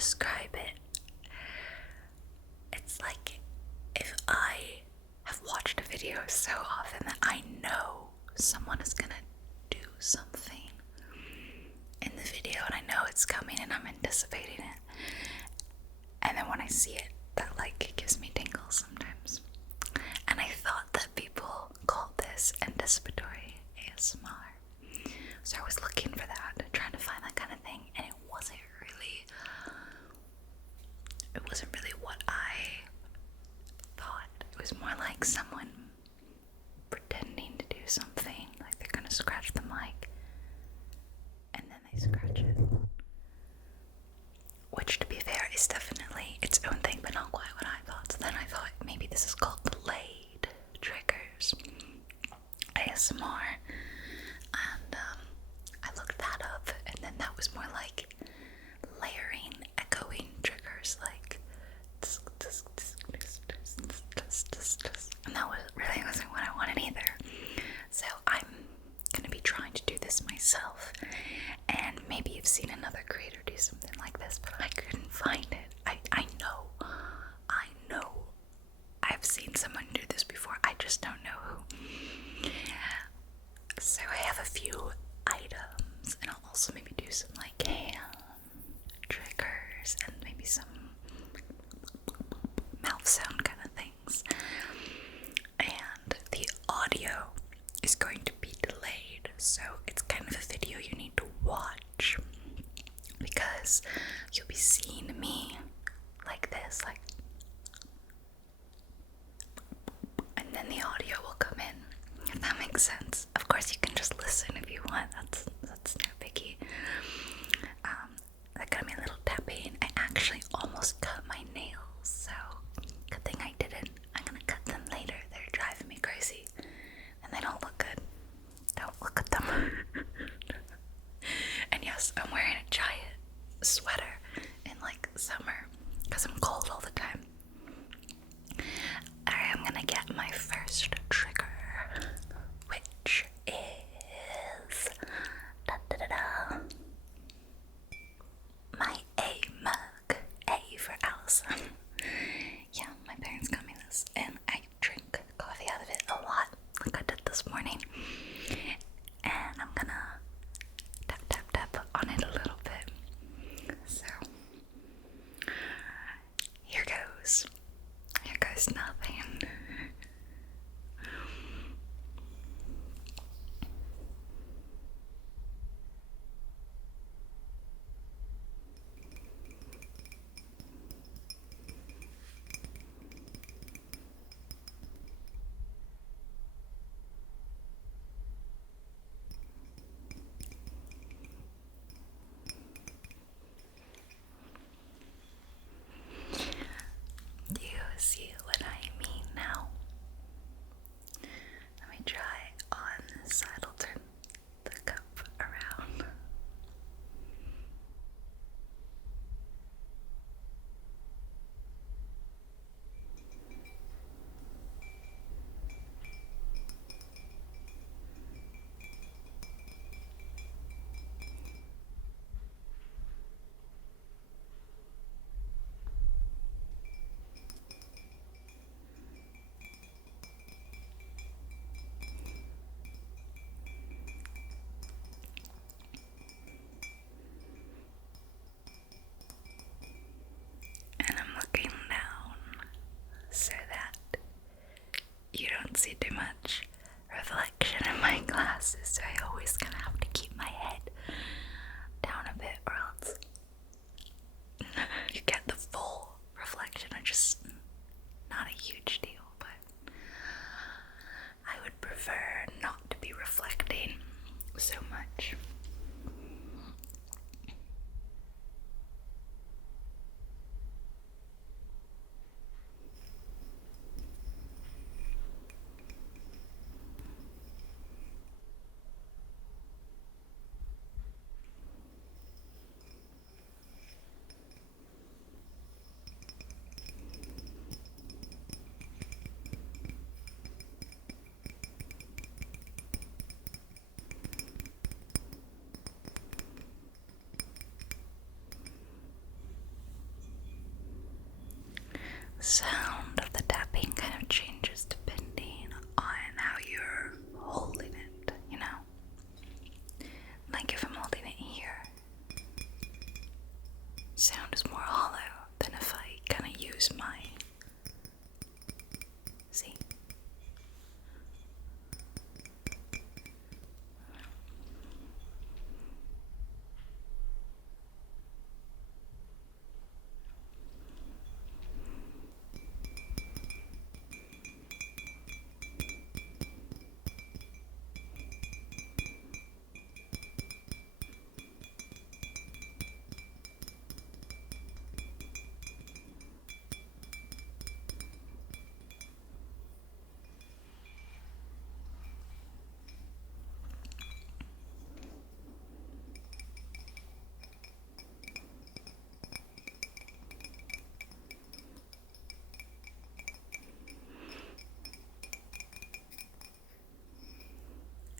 describe it. It's like if I have watched a video so often that I know someone is gonna do something in the video and I know it's coming and I'm anticipating it. And then when I see it, that like gives me tingles sometimes. And I thought that people called this anticipatory ASMR. So I was looking for that, trying to find that kind of thing, and it wasn't really what I thought. It was more like someone pretending to do something, like they're gonna scratch the mic, and then they scratch it. Which, to be fair, is definitely its own thing, but not quite what I thought. So then I thought maybe this is called delayed triggers ASMR, and I looked that up, and then that was more like layering, echoing triggers, like and that really wasn't what I wanted either. So I'm gonna be trying to do this myself, and maybe you've seen another creator do something like this, but I couldn't find it. I know I've seen someone do this before, I just don't know who. So I have a few items, and I'll also maybe do some like hand triggers and maybe some mouth sound kind of things. And the audio is going to be delayed, so it's kind of a video you need to watch, because you'll be seeing me like this, like, and then the audio will come in, if that makes sense. Of course, you can just listen if you want, that's no biggie. That got me a little tapping. I actually almost cut my nails, so good thing I didn't. I'm gonna cut them later. They're driving me crazy, and they don't look good. Don't look at them. And yes, I'm wearing a giant sweater in like summer because I'm cold all the time. Alright, I'm gonna get my first trigger, which is sound of the tapping kind of changes depending on how you're holding it, you know? Like if I'm holding it here, sound is more hollow than if I kind of use my, see?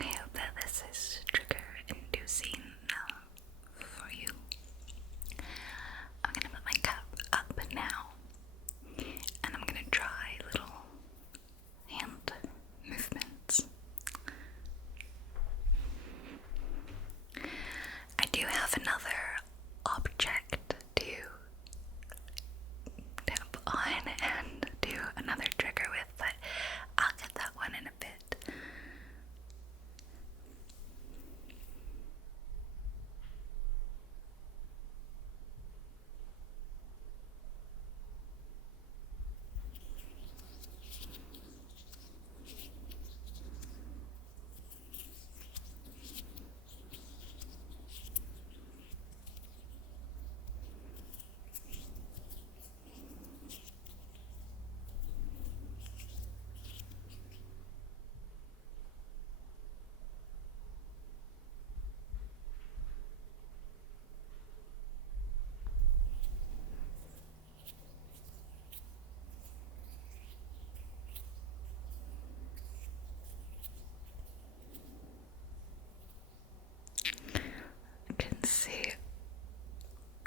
I hope that this is trigger inducing for you. I'm gonna put my cup up now, and I'm gonna try little hand movements. I do have another object to tap on and do another trigger with, but I'll get that one in a bit. I can see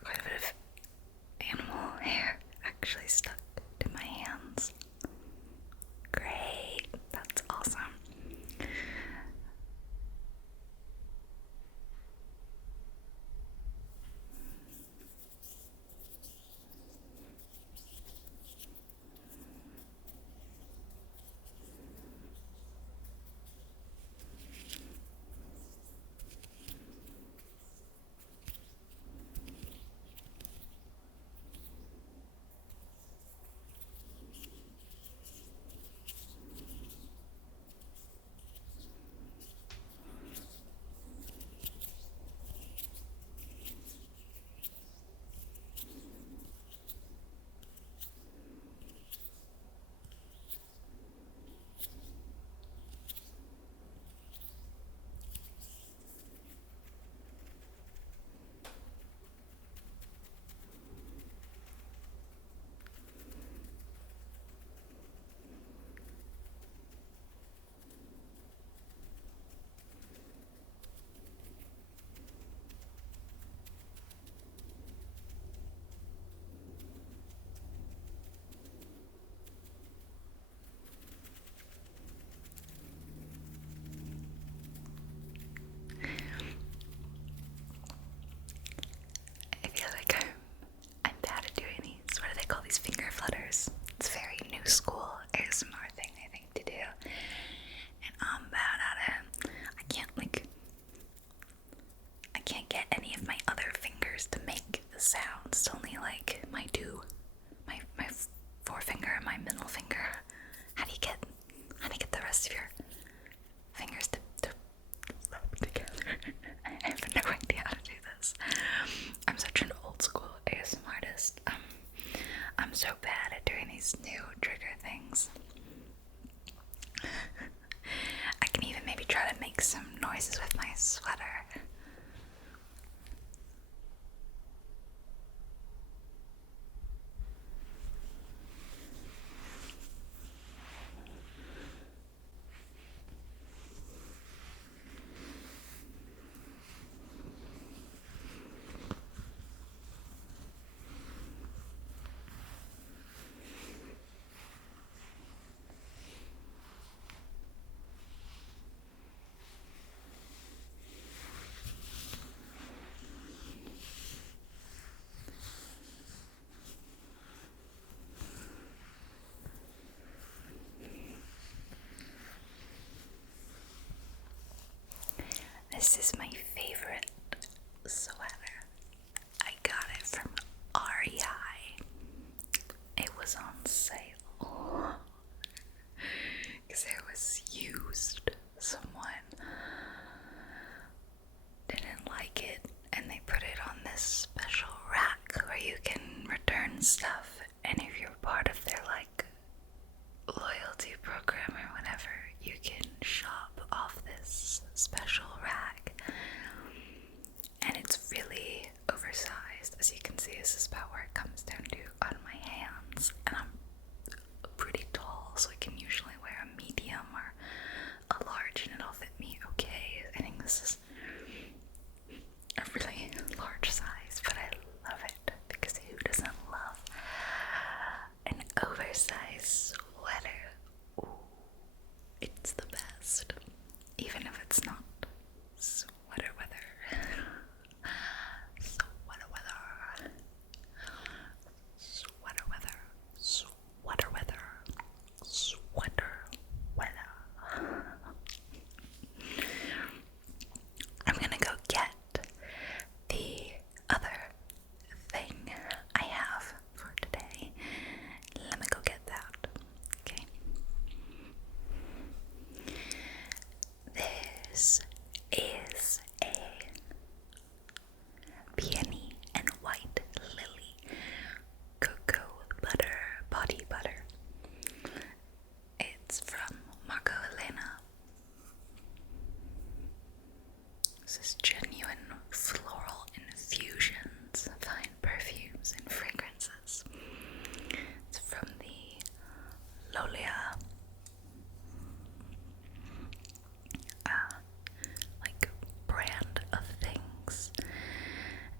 quite a bit of animal hair actually stuck to my hands. Great, that's awesome. I feel like I'm bad at doing these. What do they call these finger flutters? It's a very new school ASMR thing, I think, to do. And I'm bad at it. I can't get any of my other fingers to make the sounds. It's only like my forefinger and my middle finger. How do you get the rest of your fingers to rub together? I have no idea how to do this. I'm such an old school ASMR artist. I'm so bad at doing these new trigger things. I can even maybe try to make some noises with my sweater. This is my favorite sweater. I got it from REI. It was on sale because it was used. Someone didn't like it and they put it on this special rack where you can return stuff, and if you're part of their like loyalty program or whatever, you can shop off this special rack. And it's really oversized. As you can see, this is about where it comes down to on my hands, and I'm pretty tall, so I can usually wear a medium or a large and it'll fit me okay. I think this is a really large size, but I love it because who doesn't love an oversized sweater? Ooh, it's the best, even if it's not sweater weather. Sweater weather. Sweater weather. Sweater weather. Sweater weather. I'm gonna go get the other thing I have for today. Let me go get that. Okay. This is a peony and white lily cocoa butter body butter. It's from Marco Elena. This is genuine floral infusions, fine perfumes and fragrances. It's from the Lolia like brand of things,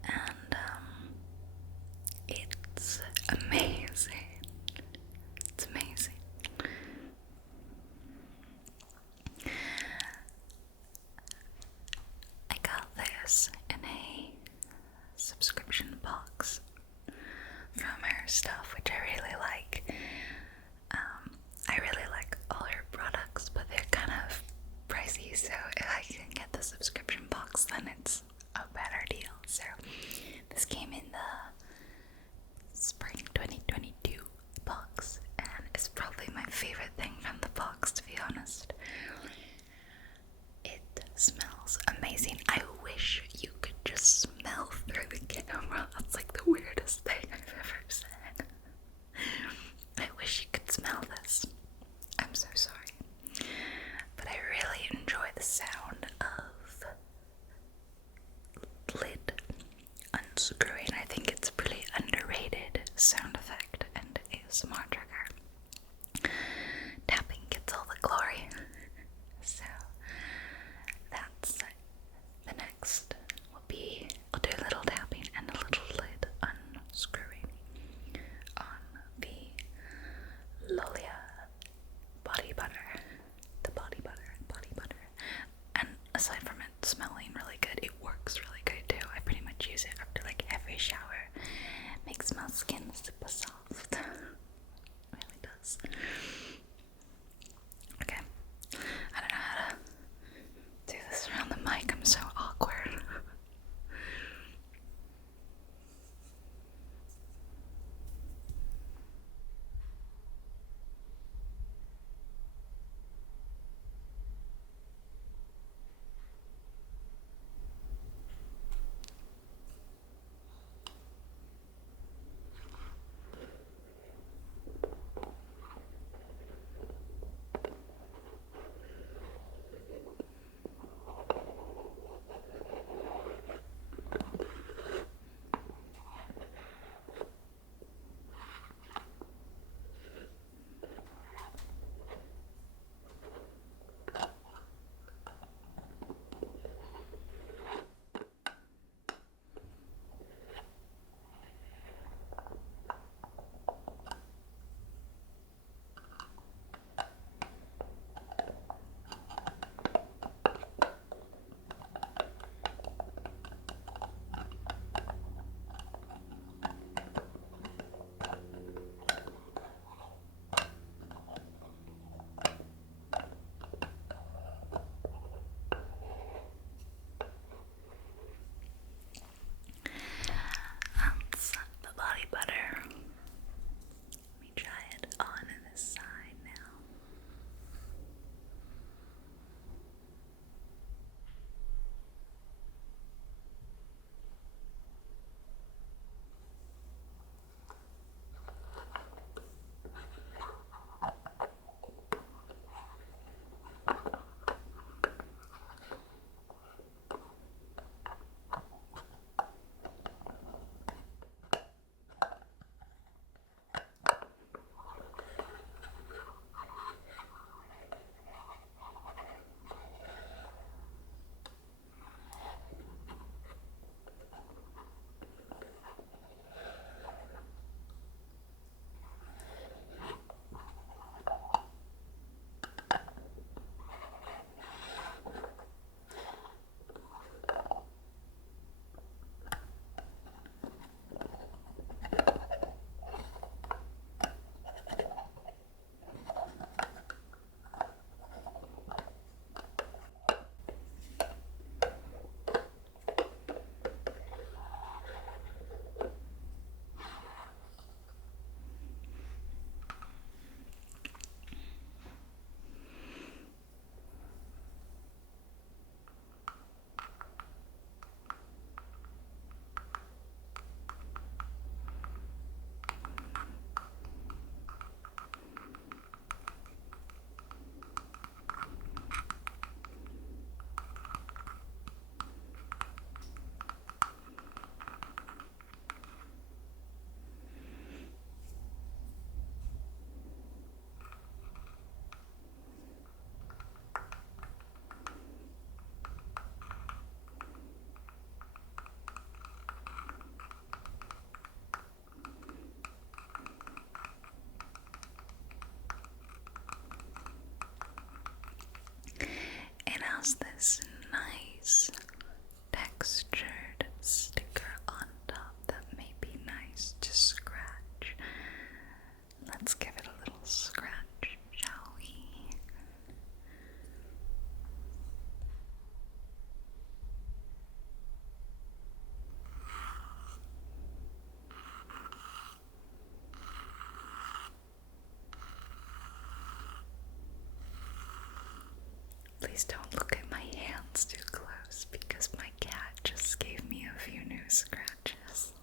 and it's amazing. It's amazing. I got this in a subscription box from her stuff, which I really like. I really like all her products, but they're kind of pricey, so if I can get the subscription box, then it's a better deal. So this came in the spring 2022 box, and it's probably my favorite thing from the box, to be honest. It smells amazing. I wish you could just smell through the camera. That's like the weirdest thing I've ever said. I wish you could smell this. I'm so sorry. But I really enjoy the sound of lid unscrewing. I think it's a pretty underrated sound effect and ASMR trigger. Tapping gets all the glory. So that's the next will be, I'll do a little tapping and a little lid unscrewing on the Lolia body butter. The body butter. And aside from it smelling really good, it works really good too. I pretty much use it after like every shower. Makes my skin super Please don't look at my hands too close because my cat just gave me a few new scratches.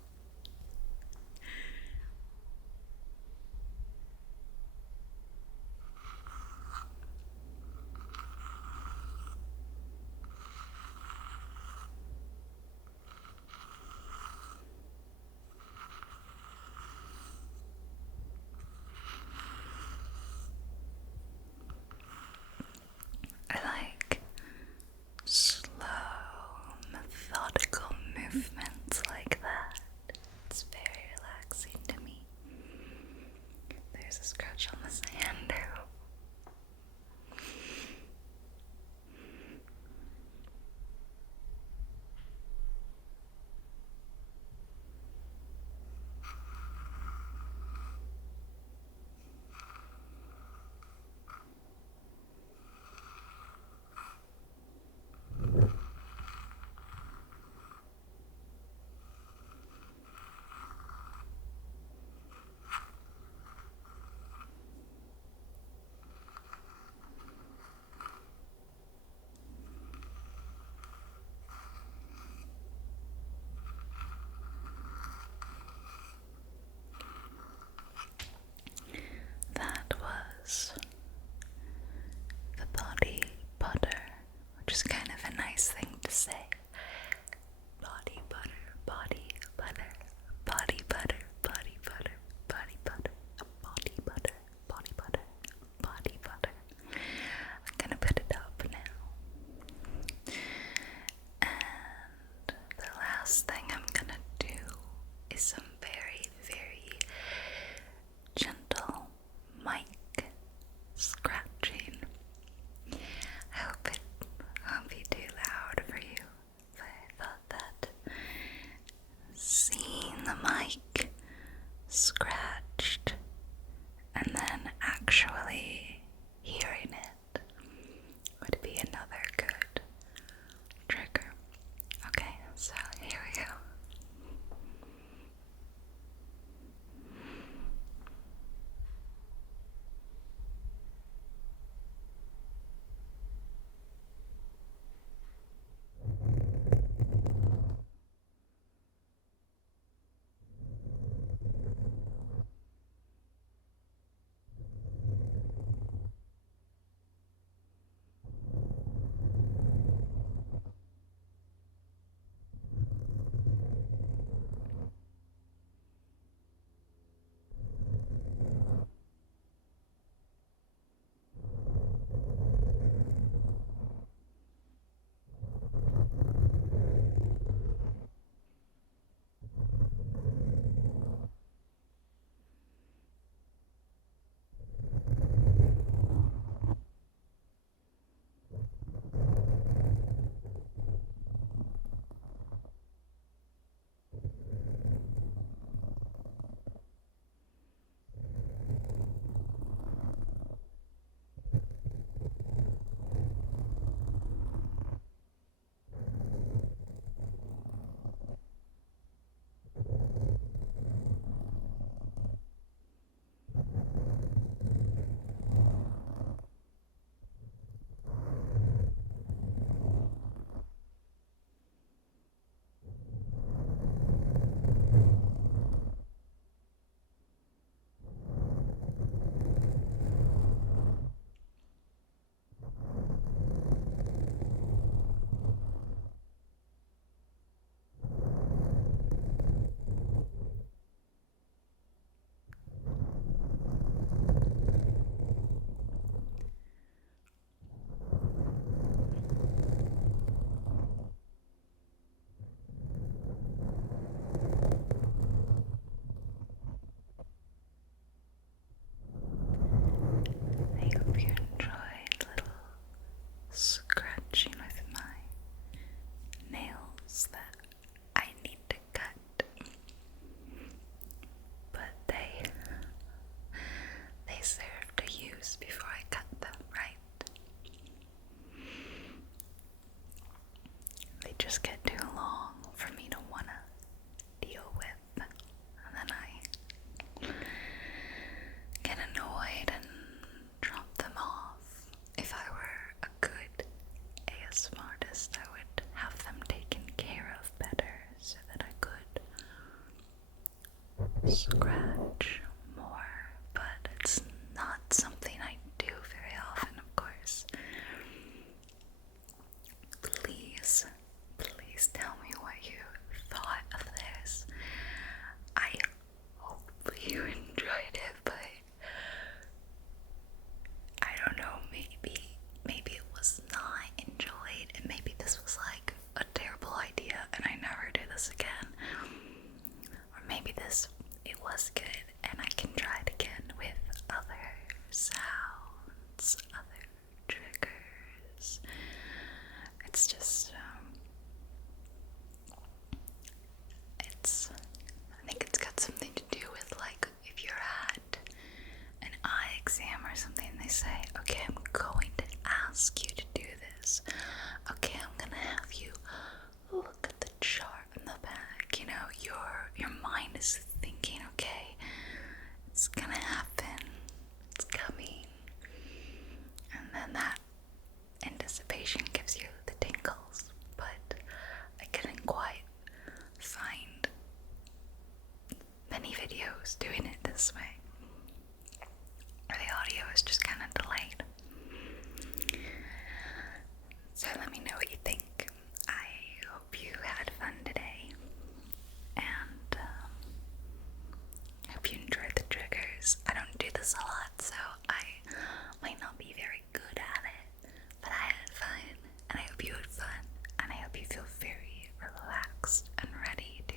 I like slow, methodical movements like that. It's very relaxing to me. There's a scratch on this hand too. That was the body butter, which is kind of a nice thing to say. Body butter, body butter, body butter, body butter, body butter, body butter, body butter, body butter. I'm gonna put it up now. And the last thing I'm gonna do is some very, very gentle mic scratching. I hope it won't be too loud for you, but I thought that seeing the mic scratched and then actually hearing it would be another good trigger. Okay, so here we go. scratch more, but it's not something I do very often, of course. Please, please tell me what you thought of this. I hope you enjoyed it, but I don't know, maybe it was not enjoyed, and maybe this was like a terrible idea and I never do this again. Or maybe it was good and I can try it again with other sounds, other triggers. It's just, I think it's got something to do with, like, if you're at an eye exam or something, they say, okay, I'm going to ask you to do this. Okay, I'm gonna have you look at the chart in the back. You know, your mind is thinking, okay, it's gonna happen, it's coming. And then that anticipation gives you the tingles. But I couldn't quite find many videos doing it this way, or the audio is just kind of delayed. So let me know what you think. I hope you had fun today, and hope you enjoyed the triggers. I don't do this a lot, so I might not be very good at it, but I had fun, and I hope you had fun, and I hope you feel very relaxed and ready to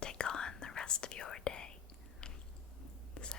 take on the rest of your day. So